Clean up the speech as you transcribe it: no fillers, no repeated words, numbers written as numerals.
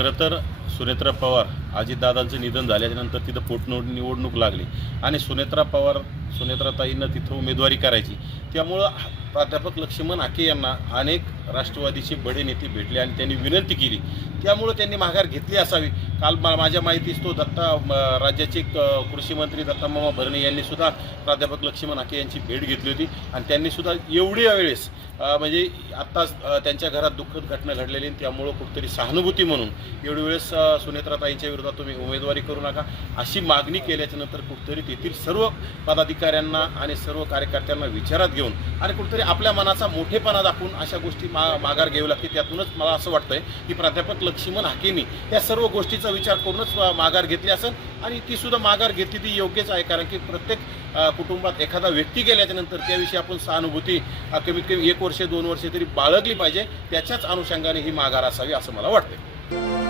खरं तर सुनेत्रा पवार अजितदादांचं निधन झाल्यानंतर तिथं निवडणूक लागली आणि सुनेत्राताईंना तिथं उमेदवारी करायची. त्यामुळं प्राध्यापक लक्ष्मण हाके यांना अनेक राष्ट्रवादीचे बडे नेते भेटले आणि त्यांनी विनंती केली. त्यामुळं त्यांनी माघार घेतली असावी. काल माझ्या माहितीस तो राज्याचे कृषी मंत्री दत्तामामा भरणे यांनी सुद्धा प्राध्यापक लक्ष्मण हाके यांची भेट घेतली होती आणि त्यांनी सुद्धा एवढ्या वेळेस म्हणजे आत्ताच त्यांच्या घरात दुःखद घटना घडलेली आणि त्यामुळं कुठेतरी सहानुभूती म्हणून एवढी वेळेस सुनेत्राताईंच्या विरोधात तुम्ही उमेदवारी करू नका अशी मागणी केल्याच्यानंतर कुठेतरी तेथील सर्व पदाधिकाऱ्यांना आणि सर्व कार्यकर्त्यांना विचारात घेऊन आणि कुठेतरी आपल्या मनाचा मोठेपणा दाखवून अशा गोष्टी माघार घ्यावी लागते. त्यातूनच मला असं वाटतंय की प्राध्यापक लक्ष्मण हाकेंनी या सर्व गोष्टीचा विचार करूनच माघार घेतली असेल आणि ती सुद्धा माघार घेतली ती योग्यच आहे. कारण की प्रत्येक कुटुंबात एखादा व्यक्ती गेल्याच्यानंतर त्याविषयी आपण सहानुभूती कमीत कमी 1 वर्ष 2 वर्षे तरी बाळगली पाहिजे. त्याच्याच अनुषंगाने ही माघार असावी असं मला वाटतं.